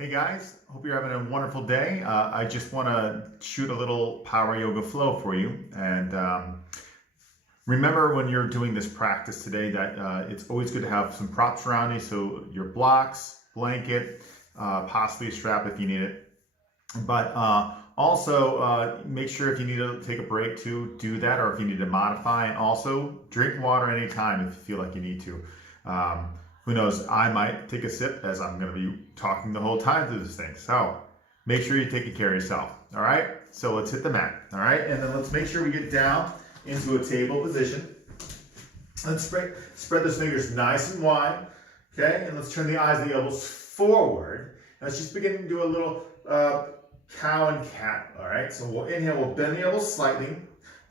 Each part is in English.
Hey guys, hope you're having a wonderful day. I just want to shoot a little power yoga flow for you. And remember when you're doing this practice today that it's always good to have some props around you. So your blocks, blanket, possibly a strap if you need it. But also make sure if you need to take a break to do that, or if you need to modify, and also drink water anytime if you feel like you need to. Who knows, I might take a sip as I'm going to be talking the whole time through this thing. So make sure you're taking care of yourself. All right, so let's hit the mat. All right, and then let's make sure we get down into a table position. Let's spread those fingers nice and wide. Okay, and let's turn the eyes and the elbows forward. Let's just begin to do a little cow and cat. All right, so we'll inhale, we'll bend the elbows slightly.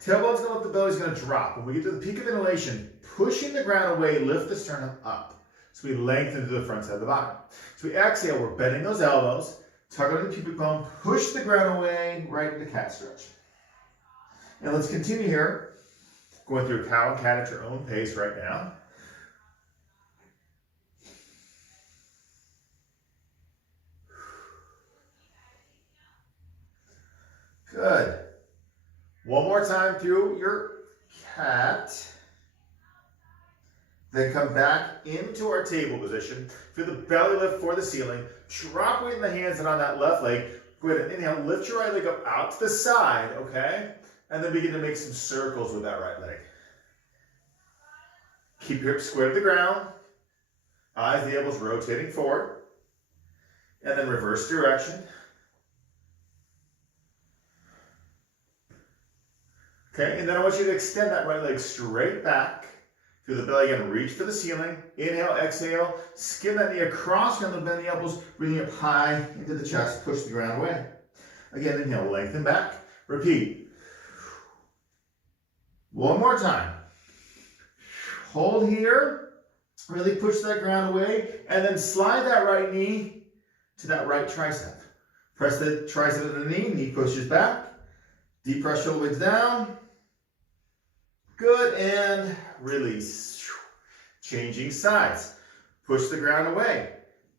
Tailbone's going to lift, the belly's going to drop. When we get to the peak of inhalation, pushing the ground away, lift the sternum up. So we lengthen to the front side of the body. So we exhale, we're bending those elbows, tug under the pubic bone, push the ground away, right into cat stretch. And let's continue here, going through cow and cat at your own pace right now. Good. One more time through your cat. Then come back into our table position. Feel the belly lift for the ceiling. Drop weight in the hands and on that left leg. Go ahead and inhale, lift your right leg up out to the side, okay? And then begin to make some circles with that right leg. Keep your hips square to the ground. Eyes, the elbows rotating forward. And then reverse direction. Okay, and then I want you to extend that right leg straight back. Feel the belly again, reach for the ceiling. Inhale, exhale, skin that knee across, and then bend the elbows, breathing up high into the chest, push the ground away. Again, inhale, lengthen back, repeat. One more time. Hold here, really push that ground away, and then slide that right knee to that right tricep. Press the tricep to the knee, knee pushes back, deep press shoulder blades down. Good, and release. Changing sides. Push the ground away.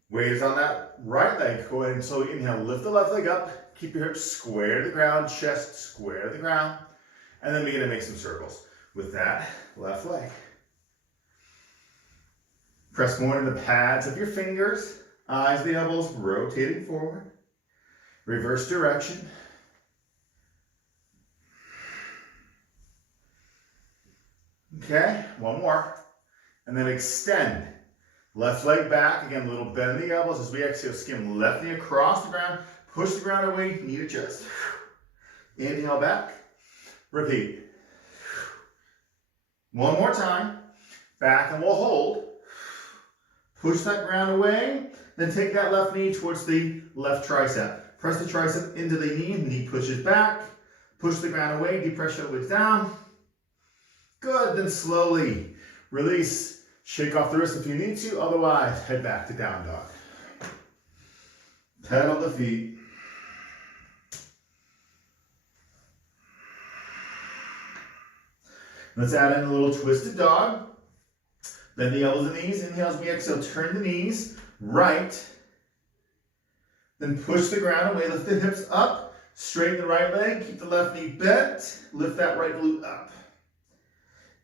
Weight is on that right leg. Go ahead and slowly inhale. Lift the left leg up. Keep your hips square to the ground. Chest square to the ground. And then begin to make some circles with that left leg. Press more into the pads of your fingers. Eyes, the elbows rotating forward. Reverse direction. Okay, one more. And then extend. Left leg back. Again, a little bend in the elbows as we exhale. Skim left knee across the ground. Push the ground away. Knee to chest. Inhale back. Repeat. One more time. Back and we'll hold. Push that ground away. Then take that left knee towards the left tricep. Press the tricep into the knee. Knee pushes back. Push the ground away. Deep press shoulder blades down. Good, then slowly release. Shake off the wrist if you need to, otherwise head back to down dog. Pedal the feet. Let's add in a little twisted dog. Bend the elbows and knees. Inhale as we exhale, turn the knees right. Then push the ground away, lift the hips up, straighten the right leg, keep the left knee bent, lift that right glute up.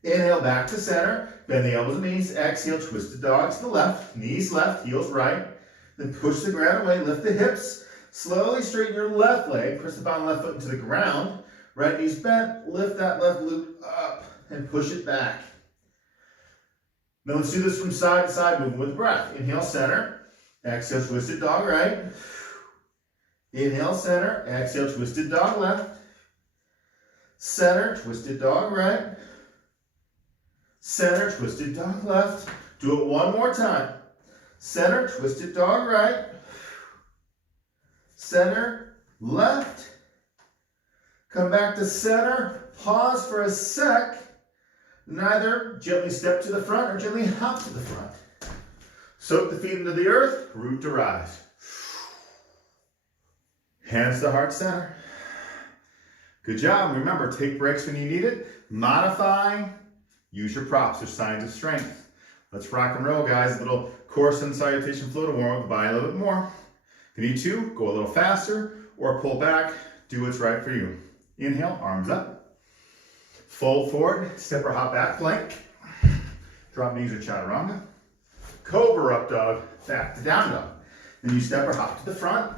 Inhale back to center, bend the elbows and knees, exhale, twisted dog to the left, knees left, heels right. Then push the ground away, lift the hips, slowly straighten your left leg, press the bottom left foot into the ground, right knee's bent, lift that left glute up and push it back. Now let's do this from side to side, moving with breath. Inhale, center, exhale, twisted dog right. Inhale, center, exhale, twisted dog left. Center, twisted dog right. Center, twisted dog left. Do it one more time. Center, twisted dog right. Center, left. Come back to center. Pause for a sec. Neither gently step to the front or gently hop to the front. Soak the feet into the earth, root to rise. Hands to heart center. Good job. Remember, take breaks when you need it. Modify. Use your props or signs of strength. Let's rock and roll, guys. A little core sun salutation flow to warm up the body a little bit more. If you need to, go a little faster or pull back. Do what's right for you. Inhale, arms up. Fold forward, step or hop back, plank. Drop knees or chaturanga. Cobra up dog, back to down dog. Then you step or hop to the front,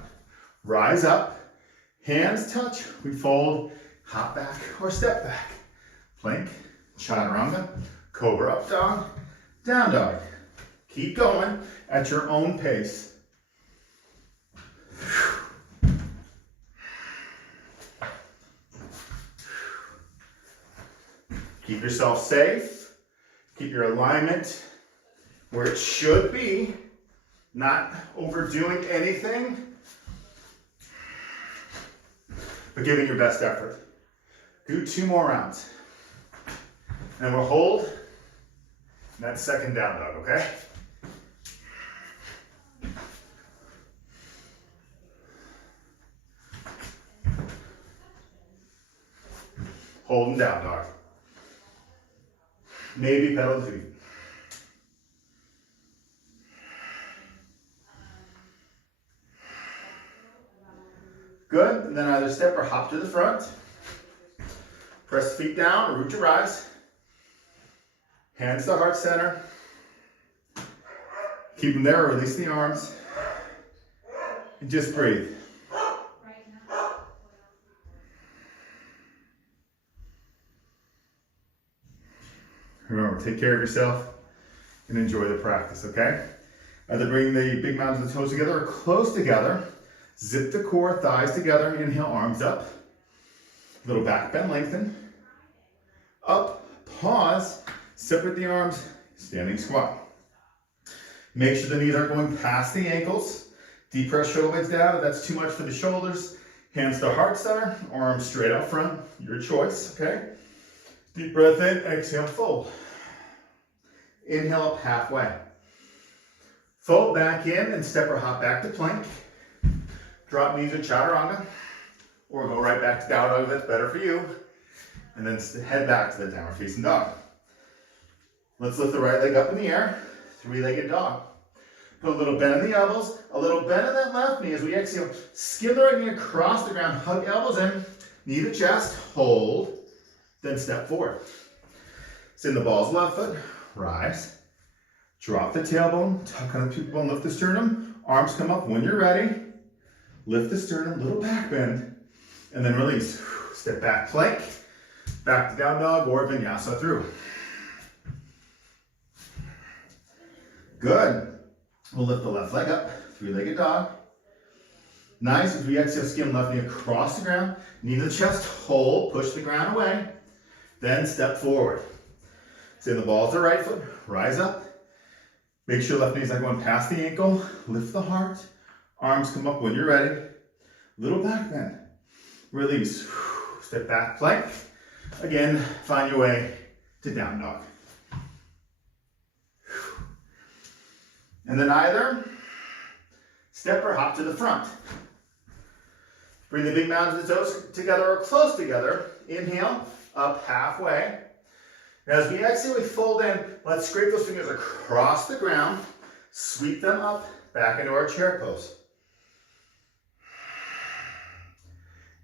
rise up, hands touch, we fold, hop back or step back. Plank, chaturanga, cobra up dog, down dog. Keep going at your own pace. Keep yourself safe. Keep your alignment where it should be. Not overdoing anything, but giving your best effort. Do 2 more rounds. And we'll hold that second down dog, okay? Holding down dog. Maybe pedal the feet. Good, and then either step or hop to the front. Press feet down or root to rise. Hands to heart center. Keep them there, release the arms. And just breathe. Remember, take care of yourself and enjoy the practice, okay? Either bring the big mounds of the toes together or close together. Zip the core, thighs together. Inhale, arms up. Little back bend, lengthen. Up, pause, separate the arms, standing squat. Make sure the knees aren't going past the ankles. Deep press shoulder blades down. If that's too much for the shoulders, hands to heart center, arms straight out front. Your choice, okay? Deep breath in, exhale, fold. Inhale up halfway. Fold back in and step or hop back to plank. Drop knees or chaturanga, or go right back to down dog if that's better for you. And then head back to the downward facing dog. Let's lift the right leg up in the air, 3-legged dog. Put a little bend in the elbows, a little bend in that left knee as we exhale. Skim the right knee across the ground, hug elbows in, knee to chest, hold, then step forward. Send the balls left foot, rise. Drop the tailbone, tuck on the pubic bone, lift the sternum, arms come up when you're ready. Lift the sternum, little back bend, and then release. Step back, plank, back to down dog or vinyasa through. Good. We'll lift the left leg up, 3-legged dog. Nice, as we exhale, skim left knee across the ground, knee to the chest, hold, push the ground away, then step forward. Send the balls to right foot, rise up. Make sure left knee's not going past the ankle, lift the heart. Arms come up when you're ready. Little back bend. Release. Step back, plank. Again, find your way to down dog. And then either step or hop to the front. Bring the big mounds of the toes together or close together. Inhale, up halfway. Now as we exhale, we fold in. Let's scrape those fingers across the ground. Sweep them up, back into our chair pose.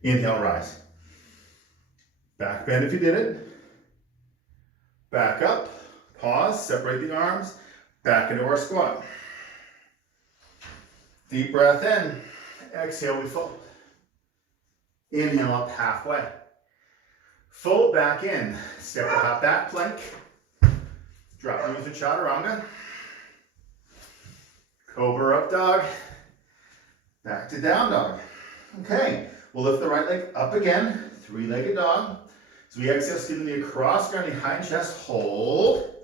Inhale, rise. Back bend if you did it. Back up, pause, separate the arms, back into our squat. Deep breath in, exhale, we fold. Inhale up halfway. Fold back in, step or hop back, plank. Drop knees to chaturanga. Cobra up dog. Back to down dog. Okay. We'll lift the right leg up again, 3-legged dog. So we exhale, skim the knee across, ground knee high in chest, hold.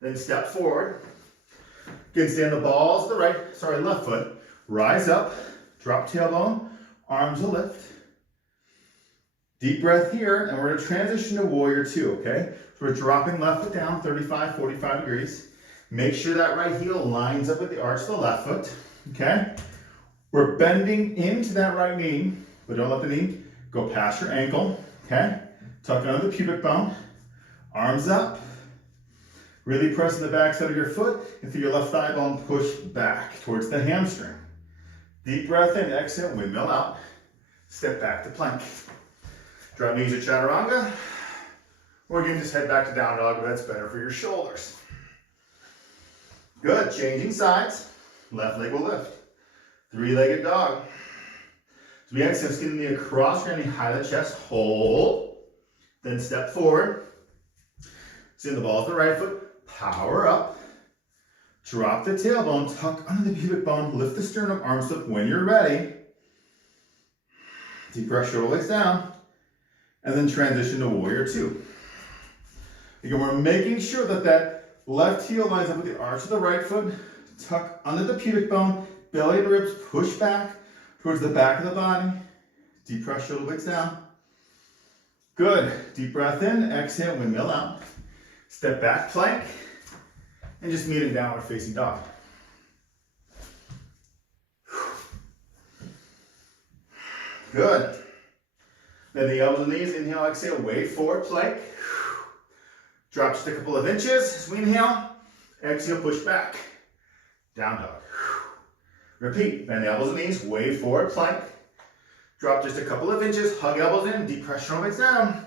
Then step forward. Again, stand the balls to the left foot. Rise up, drop tailbone, arms will lift. Deep breath here, and we're gonna transition to warrior 2, okay? So we're dropping left foot down, 35, 45 degrees. Make sure that right heel lines up with the arch of the left foot, okay? We're bending into that right knee. But don't let the knee go past your ankle, okay? Tuck under the pubic bone, arms up. Really press in the back side of your foot and through your left thigh bone, push back towards the hamstring. Deep breath in, exhale, windmill out. Step back to plank. Drop knees or chaturanga. Or again, just head back to down dog, but that's better for your shoulders. Good, changing sides. Left leg will lift. Three-legged dog. So we exhale, skin the knee across your knee, high the chest, hold. Then step forward. Send the ball to the right foot, power up. Drop the tailbone, tuck under the pubic bone, lift the sternum, arms up when you're ready. Deep breath, shoulder blades down. And then transition to warrior two. Again, we're making sure that that left heel lines up with the arch of the right foot, tuck under the pubic bone, belly and ribs, push back towards the back of the body. Deep breath, shoulder blades down. Good. Deep breath in, exhale, windmill out. Step back, plank, and just meet in downward facing dog. Good. Then the elbows and knees, inhale, exhale, wave forward, plank. Drop just a couple of inches as we inhale. Exhale, push back. Down dog. Repeat. Bend the elbows and knees, wave forward, plank. Drop just a couple of inches, hug elbows in, deep pressure on legs down.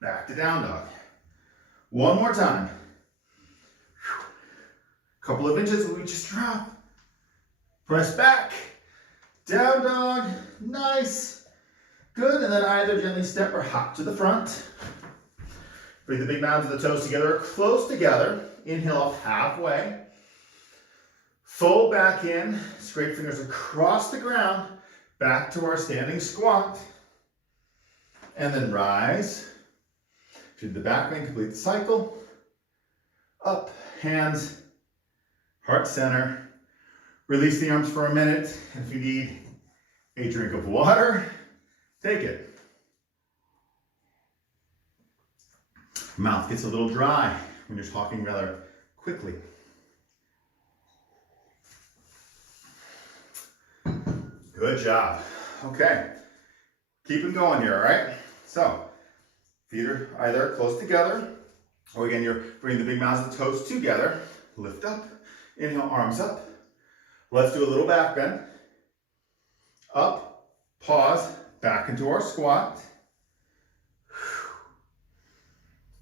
Back to down dog. One more time. Couple of inches, we just drop. Press back. Down dog. Nice. Good, and then either gently step or hop to the front. Bring the big mounds of the toes together, close together. Inhale up halfway. Fold back in, scrape fingers across the ground, back to our standing squat. And then rise. To the back bend, complete the cycle. Up, hands, heart center. Release the arms for a minute. If you need a drink of water, take it. Mouth gets a little dry when you're talking rather quickly. Good job. Okay, keep going here, all right? So, feet are either close together, or again, you're bringing the big mounds of the toes together. Lift up, inhale, arms up. Let's do a little back bend. Up, pause, back into our squat.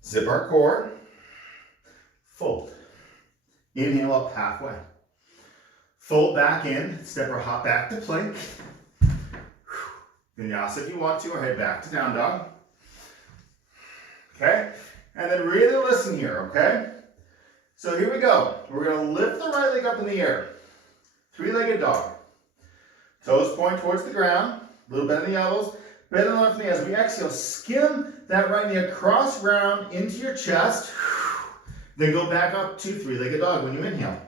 Zip our core. Fold. Inhale up halfway. Fold back in, step or hop back to plank. Vinyasa if you want to, or head back to down dog. Okay? And then really listen here, okay? So here we go. We're going to lift the right leg up in the air. Three-legged dog. Toes point towards the ground. A little bend in the elbows. Bend in the left knee. As we exhale, skim that right knee across ground into your chest. Then go back up to three-legged dog when you inhale.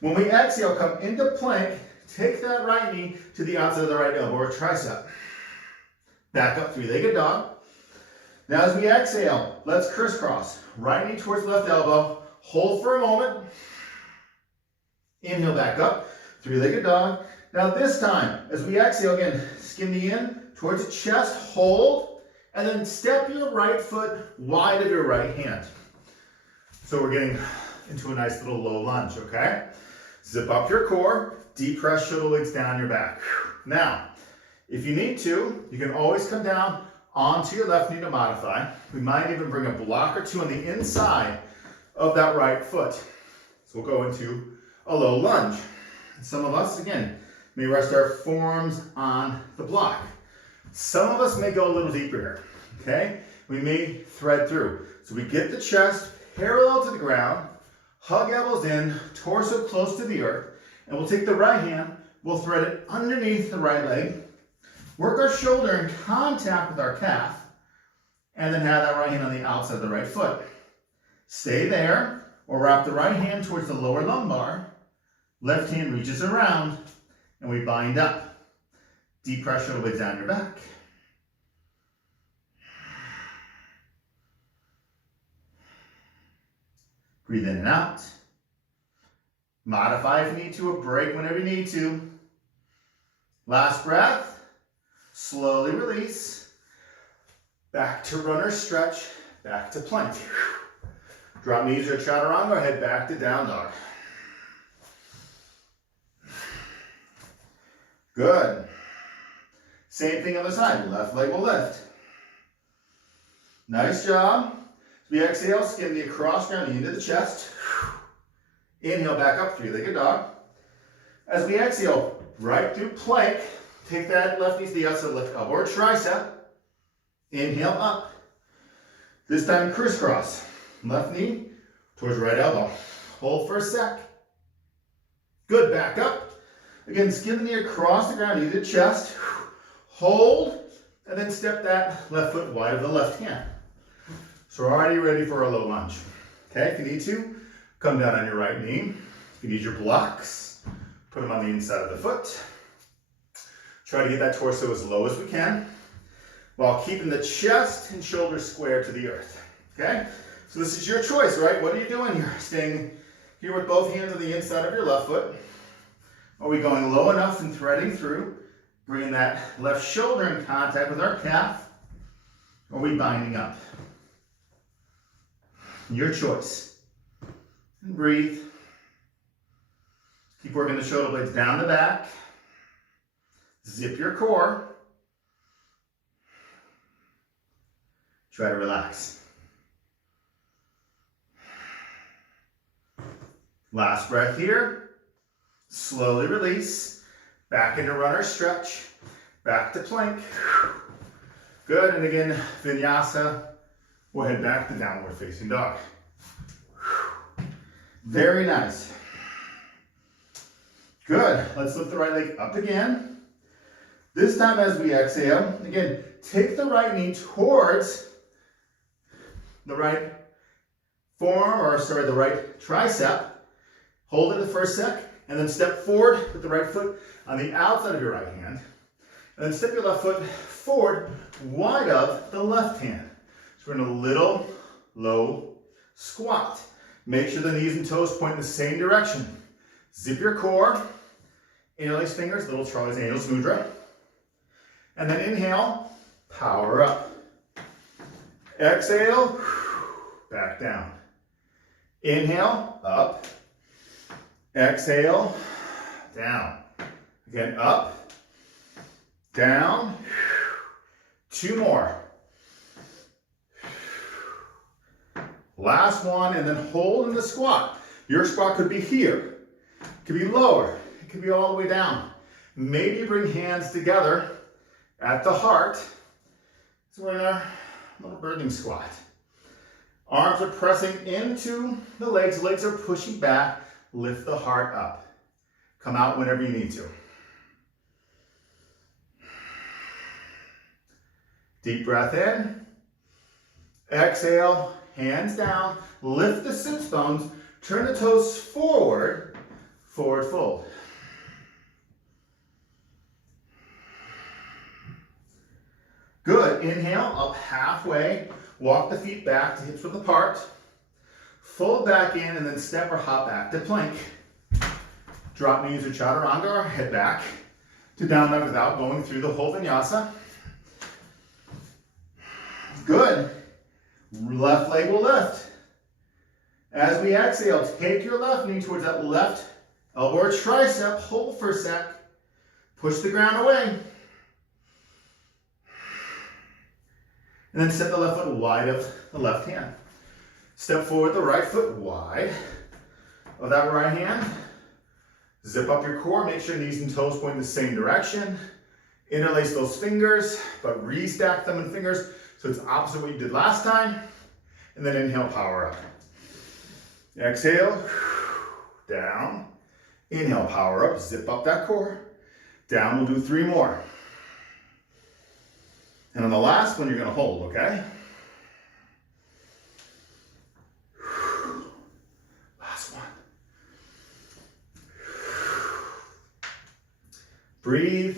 When we exhale, come into plank. Take that right knee to the outside of the right elbow or tricep. Back up, three-legged dog. Now as we exhale, let's crisscross. Right knee towards left elbow. Hold for a moment. Inhale back up, three-legged dog. Now this time, as we exhale again, skin the in towards the chest, hold, and then step your right foot wide of your right hand. So we're getting into a nice little low lunge, okay? Zip up your core, deep press shoulder blades down your back. Now, if you need to, you can always come down onto your left knee to modify. We might even bring a block or two on the inside of that right foot. So we'll go into a low lunge. Some of us, again, may rest our forearms on the block. Some of us may go a little deeper here, okay? We may thread through. So we get the chest parallel to the ground, hug elbows in, torso close to the earth, and we'll take the right hand, we'll thread it underneath the right leg, work our shoulder in contact with our calf, and then have that right hand on the outside of the right foot. Stay there, or wrap the right hand towards the lower lumbar, left hand reaches around, and we bind up. Deep press shoulder blades down your back. Breathe in and out. Modify if you need to, or break whenever you need to. Last breath. Slowly release. Back to runner stretch. Back to plank. Drop knees or chaturanga, or head back to down dog. Good. Same thing on the side. Left leg will lift. Nice job. As we exhale, skin the across ground knee into the chest. Inhale back up, three-legged dog. As we exhale, right through plank. Take that left knee to the outside, lift elbow or tricep. Inhale up. This time crisscross. Left knee towards right elbow. Hold for a sec. Good, back up. Again, skin the knee across the ground, knee to the chest. Hold, and then step that left foot wide of the left hand. So we're already ready for a low lunge. Okay, if you need to, come down on your right knee. If you need your blocks, put them on the inside of the foot. Try to get that torso as low as we can while keeping the chest and shoulders square to the earth. Okay, so this is your choice, right? What are you doing here? Staying here with both hands on the inside of your left foot. Are we going low enough and threading through? Bringing that left shoulder in contact with our calf. Or are we binding up? Your choice. And breathe. Keep working the shoulder blades down the back. Zip your core. Try to relax. Last breath here. Slowly release. Back into runner stretch. Back to plank. Good, and again, vinyasa. We'll head back to downward facing dog. Very nice. Good, let's lift the right leg up again. This time as we exhale, again, take the right knee towards the right forearm, or sorry, the right tricep. Hold it the first sec, and then step forward with the right foot on the outside of your right hand. And then step your left foot forward, wide of the left hand. So we're in a little low squat. Make sure the knees and toes point in the same direction. Zip your core. Interlace fingers, little Charlie's Angels Mudra. And then inhale, power up. Exhale, back down. Inhale, up. Exhale, down. Again, up, down. Two more. Last one, and then hold in the squat. Your squat could be here, it could be lower, it could be all the way down. Maybe bring hands together at the heart. So we're in our little birding squat. Arms are pressing into the legs are pushing back. Lift the heart up. Come out whenever you need to. Deep breath in. Exhale, hands down. Lift the sits bones. Turn the toes forward. Forward fold. Good. Inhale, up halfway. Walk the feet back to hips width apart. Fold back in and then step or hop back to plank. Drop knees or chaturanga or head back to down dog without going through the whole vinyasa. Good. Left leg will lift. As we exhale, take your left knee towards that left elbow or tricep. Hold for a sec. Push the ground away. And then set the left foot wide of the left hand. Step forward the right foot wide of that right hand. Zip up your core. Make sure knees and toes point in the same direction. Interlace those fingers, but restack them in fingers so it's opposite what you did last time. And then inhale, power up. Exhale, down. Inhale, power up. Zip up that core. Down, we'll do 3 more. And on the last one, you're going to hold, okay? Last one. Breathe.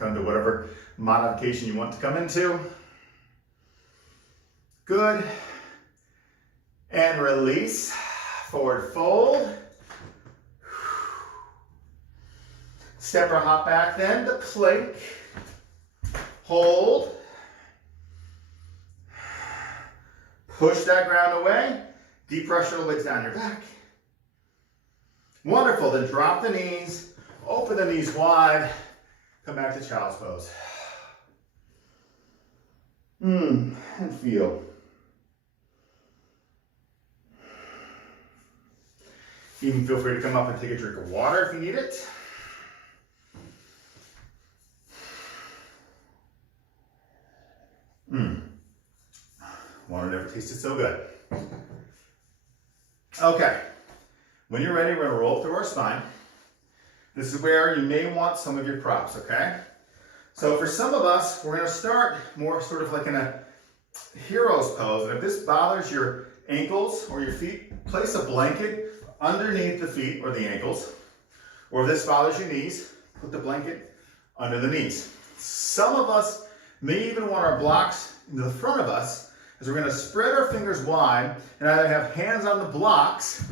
Come to whatever modification you want to come into. Good. And release. Forward fold. Step or hop back then to plank. Hold. Push that ground away. Deep pressure of the legs down your back. Wonderful. Then drop the knees, open the knees wide, come back to child's pose. And feel. Even feel free to come up and take a drink of water if you need it. Water never tasted so good. Okay, when you're ready, we're gonna roll through our spine. This is where you may want some of your props, okay? So for some of us, we're gonna start more sort of like in a hero's pose. And if this bothers your ankles or your feet, place a blanket underneath the feet or the ankles. Or if this bothers your knees, put the blanket under the knees. Some of us may even want our blocks into the front of us, as we're going to spread our fingers wide and either have hands on the blocks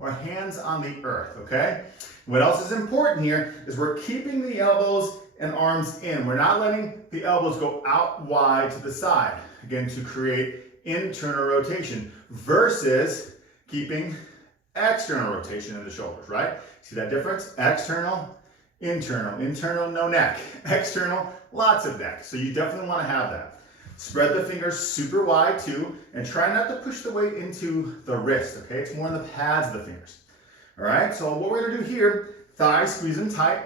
or hands on the earth, okay? What else is important here is we're keeping the elbows and arms in. We're not letting the elbows go out wide to the side, again, to create internal rotation versus keeping external rotation in the shoulders, right? See that difference? External, internal, no neck. External, lots of neck. So you definitely want to have that. Spread the fingers super wide too, and try not to push the weight into the wrist, okay? It's more in the pads of the fingers. All right, so what we're gonna do here, thighs squeezing tight,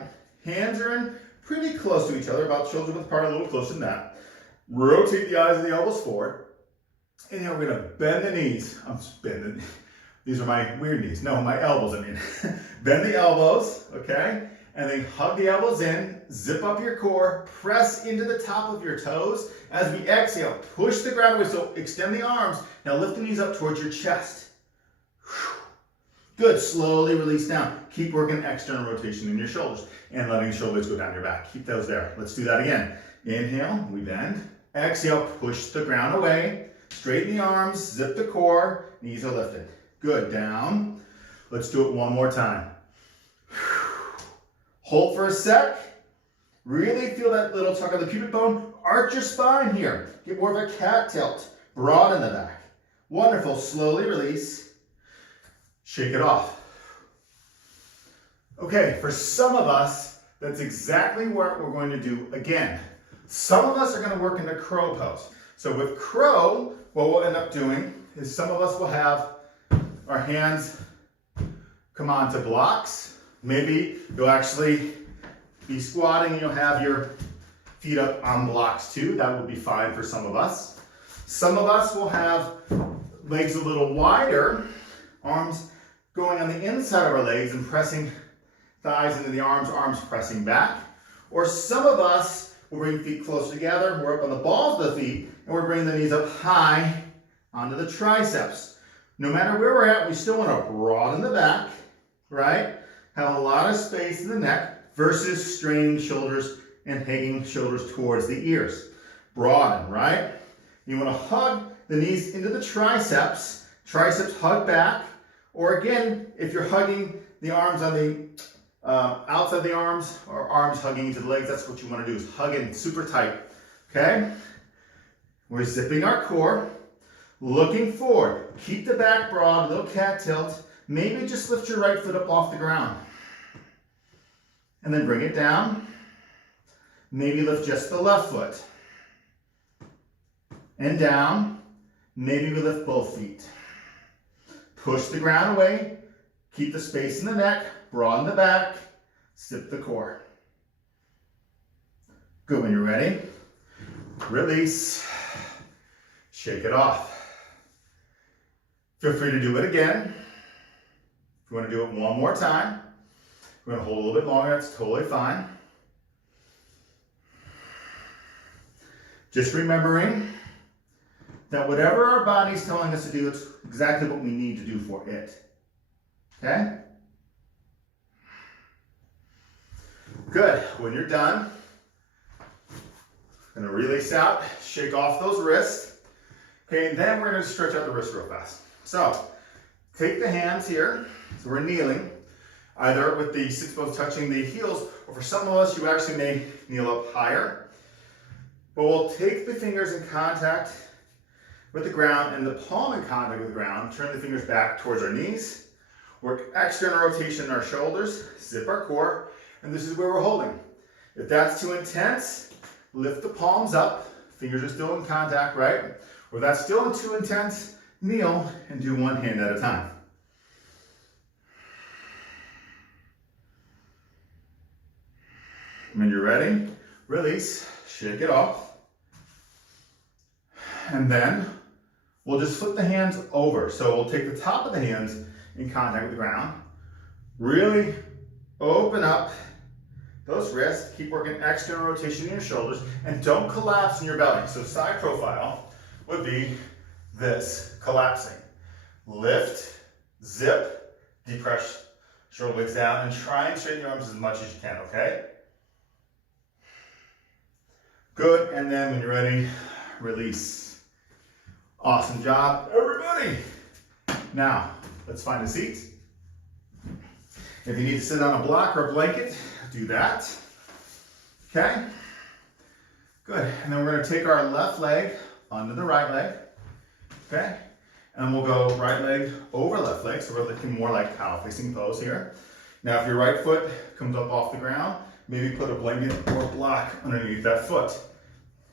hands are in pretty close to each other, about shoulder width apart, a little closer than that. Rotate the eyes and the elbows forward. And then we're gonna bend the knees. These are my weird knees. No, my elbows, I mean. Bend the elbows, okay? And then hug the elbows in, zip up your core, press into the top of your toes. As we exhale, push the ground away, so extend the arms. Now lift the knees up towards your chest. Good, slowly release down. Keep working external rotation in your shoulders and letting the shoulders go down your back. Keep those there. Let's do that again. Inhale, we bend. Exhale, push the ground away. Straighten the arms, zip the core, knees are lifted. Good, down. Let's do it one more time. Hold for a sec. Really feel that little tug of the pubic bone. Arch your spine here. Get more of a cat tilt. Broaden the back. Wonderful. Slowly release. Shake it off. Okay, for some of us, that's exactly what we're going to do again. Some of us are going to work into crow pose. So with crow, what we'll end up doing is some of us will have our hands come onto blocks. Maybe you'll actually be squatting and you'll have your feet up on blocks too. That would be fine for some of us. Some of us will have legs a little wider, arms going on the inside of our legs and pressing thighs into the arms pressing back. Or some of us will bring feet closer together. We're up on the balls of the feet and we're bringing the knees up high onto the triceps. No matter where we're at, we still want to broaden the back, right? Have a lot of space in the neck versus straining shoulders and hanging shoulders towards the ears. Broaden, right? You want to hug the knees into the triceps. Triceps hug back. Or again, if you're hugging the arms on the outside of the arms or arms hugging into the legs, that's what you want to do, is hug in super tight. Okay? We're zipping our core. Looking forward. Keep the back broad, a little cat tilt. Maybe just lift your right foot up off the ground. And then bring it down. Maybe lift just the left foot. And down. Maybe we lift both feet. Push the ground away. Keep the space in the neck. Broaden the back. Zip the core. Good. When you're ready, release. Shake it off. Feel free to do it again. If you want to do it one more time, we're going to hold a little bit longer. That's totally fine. Just remembering that whatever our body's telling us to do, it's exactly what we need to do for it. Okay? Good. When you're done, going to release out, shake off those wrists. Okay, and then we're going to stretch out the wrists real fast. So, take the hands here. So we're kneeling, either with the sits bones touching the heels, or for some of us, you actually may kneel up higher. But we'll take the fingers in contact with the ground and the palm in contact with the ground. Turn the fingers back towards our knees. Work external rotation in our shoulders. Zip our core. And this is where we're holding. If that's too intense, lift the palms up. Fingers are still in contact, right? Or if that's still too intense, kneel and do one hand at a time. When you're ready, release, shake it off. And then we'll just flip the hands over. So we'll take the top of the hands in contact with the ground. Really open up those wrists. Keep working external rotation in your shoulders. And don't collapse in your belly. So side profile would be this, collapsing. Lift, zip, depress shoulder blades down, and try and straighten your arms as much as you can, okay? Good, and then when you're ready, release. Awesome job, everybody. Now, let's find a seat. If you need to sit on a block or a blanket, do that. Okay? Good, and then we're gonna take our left leg under the right leg, okay? And we'll go right leg over left leg, so we're looking more like cow facing pose here. Now, if your right foot comes up off the ground, maybe put a blanket or block underneath that foot.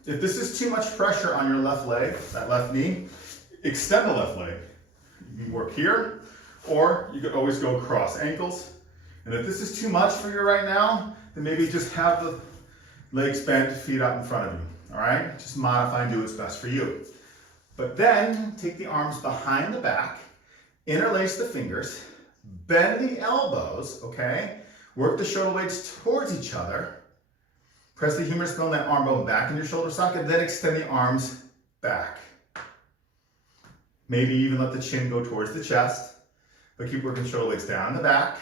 If this is too much pressure on your left leg, that left knee, extend the left leg. You can work here, or you could always go across ankles. And if this is too much for you right now, then maybe just have the legs bent, feet out in front of you, all right? Just modify and do what's best for you. But then take the arms behind the back, interlace the fingers, bend the elbows, okay? Work the shoulder blades towards each other. Press the humerus bone, that arm bone back in your shoulder socket, then extend the arms back. Maybe even let the chin go towards the chest, but keep working shoulder blades down the back,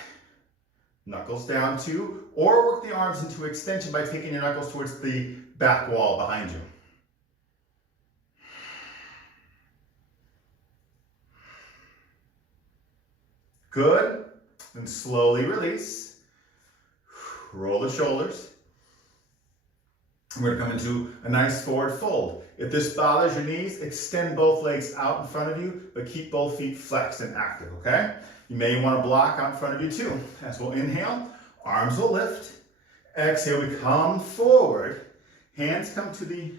knuckles down too, or work the arms into extension by taking your knuckles towards the back wall behind you. Good, then slowly release. Roll the shoulders. We're going to come into a nice forward fold. If this bothers your knees, extend both legs out in front of you, but keep both feet flexed and active, okay? You may want to block out in front of you too. As we'll inhale, arms will lift. Exhale, we come forward. Hands come to the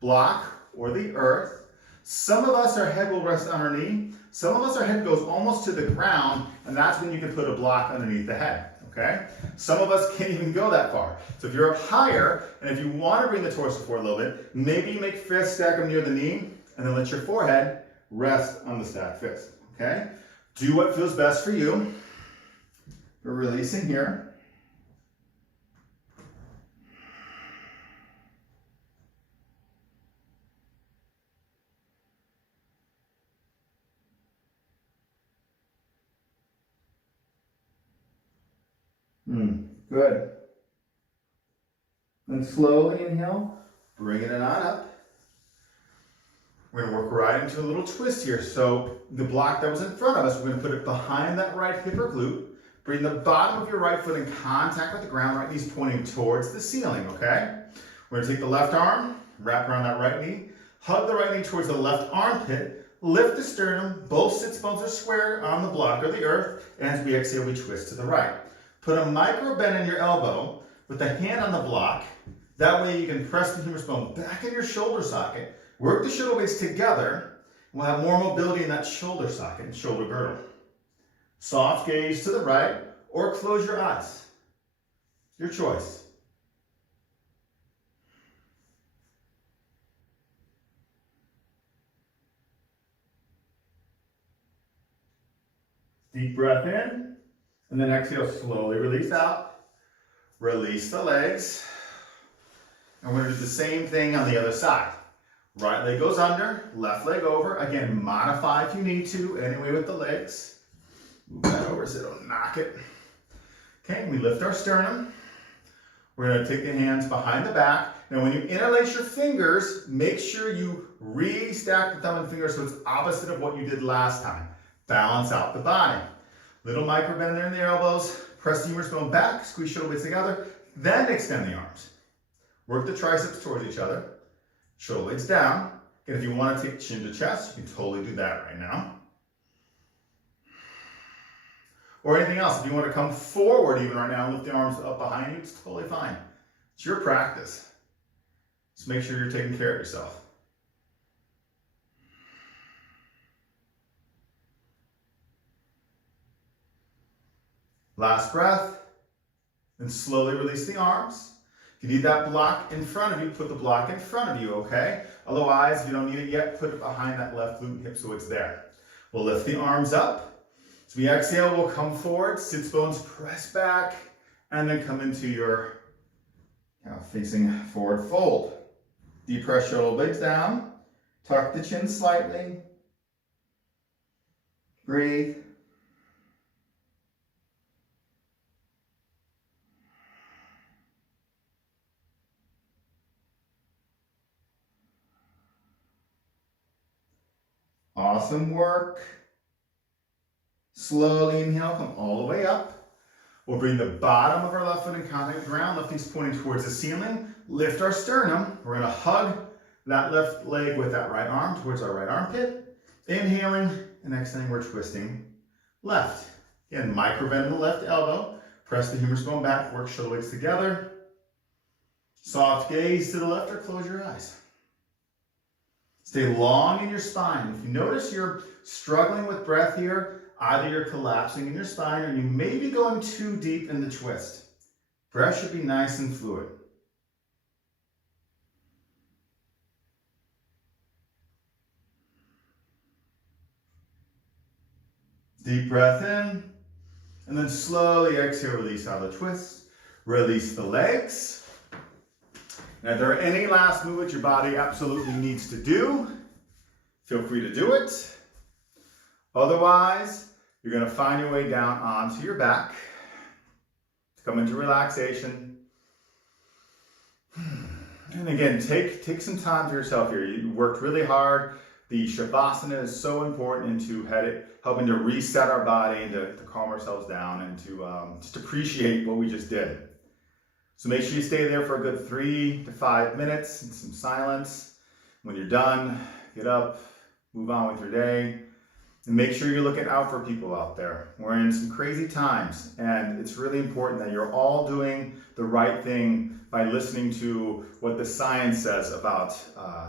block or the earth. Some of us, our head will rest on our knee. Some of us, our head goes almost to the ground, and that's when you can put a block underneath the head. Okay? Some of us can't even go that far. So if you're up higher, and if you want to bring the torso forward a little bit, maybe make fists stack them near the knee, and then let your forehead rest on the stacked fist. Okay? Do what feels best for you. We're releasing here. Good. Then slowly inhale, bringing it on up. We're going to work right into a little twist here. So the block that was in front of us, we're going to put it behind that right hip or glute. Bring the bottom of your right foot in contact with the ground, right knee's pointing towards the ceiling, okay? We're going to take the left arm, wrap around that right knee, hug the right knee towards the left armpit, lift the sternum, both sits bones are square on the block or the earth, and as we exhale, we twist to the right. Put a micro bend in your elbow with the hand on the block. That way you can press the humerus bone back in your shoulder socket. Work the shoulder blades together. We'll have more mobility in that shoulder socket and shoulder girdle. Soft gaze to the right or close your eyes. Your choice. Deep breath in. And then exhale, slowly release out. Release the legs. And we're going to do the same thing on the other side. Right leg goes under, left leg over. Again, modify if you need to, anyway with the legs. Move that over so don't knock it. Okay, we lift our sternum. We're going to take the hands behind the back. Now when you interlace your fingers, make sure you re-stack the thumb and finger so it's opposite of what you did last time. Balance out the body. Little micro bend there in the elbows. Press the humerus bone back, squeeze shoulder blades together, then extend the arms. Work the triceps towards each other. Shoulder blades down. And if you want to take chin to chest, you can totally do that right now. Or anything else. If you want to come forward even right now and lift the arms up behind you, it's totally fine. It's your practice. Just make sure you're taking care of yourself. Last breath. And slowly release the arms. If you need that block in front of you, put the block in front of you, okay? Otherwise, if you don't need it yet, put it behind that left glute and hip so it's there. We'll lift the arms up. As we exhale, we'll come forward, sits bones press back, and then come into your facing forward fold. Deep press shoulder blades down. Tuck the chin slightly. Breathe. Awesome work. Slowly inhale, come all the way up. We'll bring the bottom of our left foot in contact with the ground, left knee's pointing towards the ceiling. Lift our sternum. We're gonna hug that left leg with that right arm towards our right armpit. Inhaling and exhaling, we're twisting left. Again, micro-bend in the left elbow. Press the humerus bone back, work shoulder blades together. Soft gaze to the left or close your eyes. Stay long in your spine. If you notice you're struggling with breath here, either you're collapsing in your spine or you may be going too deep in the twist. Breath should be nice and fluid. Deep breath in, and then slowly exhale, release out of the twist. Release the legs. Now, if there are any last movements your body absolutely needs to do, feel free to do it. Otherwise, you're going to find your way down onto your back to come into relaxation. And again, take some time for yourself here. You worked really hard. The Shavasana is so important into helping to reset our body and to calm ourselves down and to just appreciate what we just did. So make sure you stay there for a good 3 to 5 minutes in some silence. When you're done, get up, move on with your day, and make sure you're looking out for people out there. We're in some crazy times, and it's really important that you're all doing the right thing by listening to what the science says about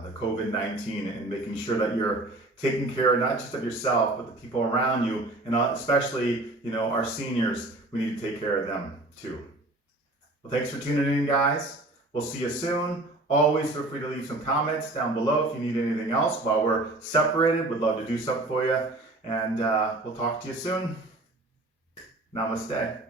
the COVID-19 and making sure that you're taking care not just of yourself, but the people around you, and especially, our seniors. We need to take care of them too. Well, thanks for tuning in, guys. We'll see you soon. Always feel free to leave some comments down below if you need anything else. While we're separated, we'd love to do something for you. And we'll talk to you soon. Namaste.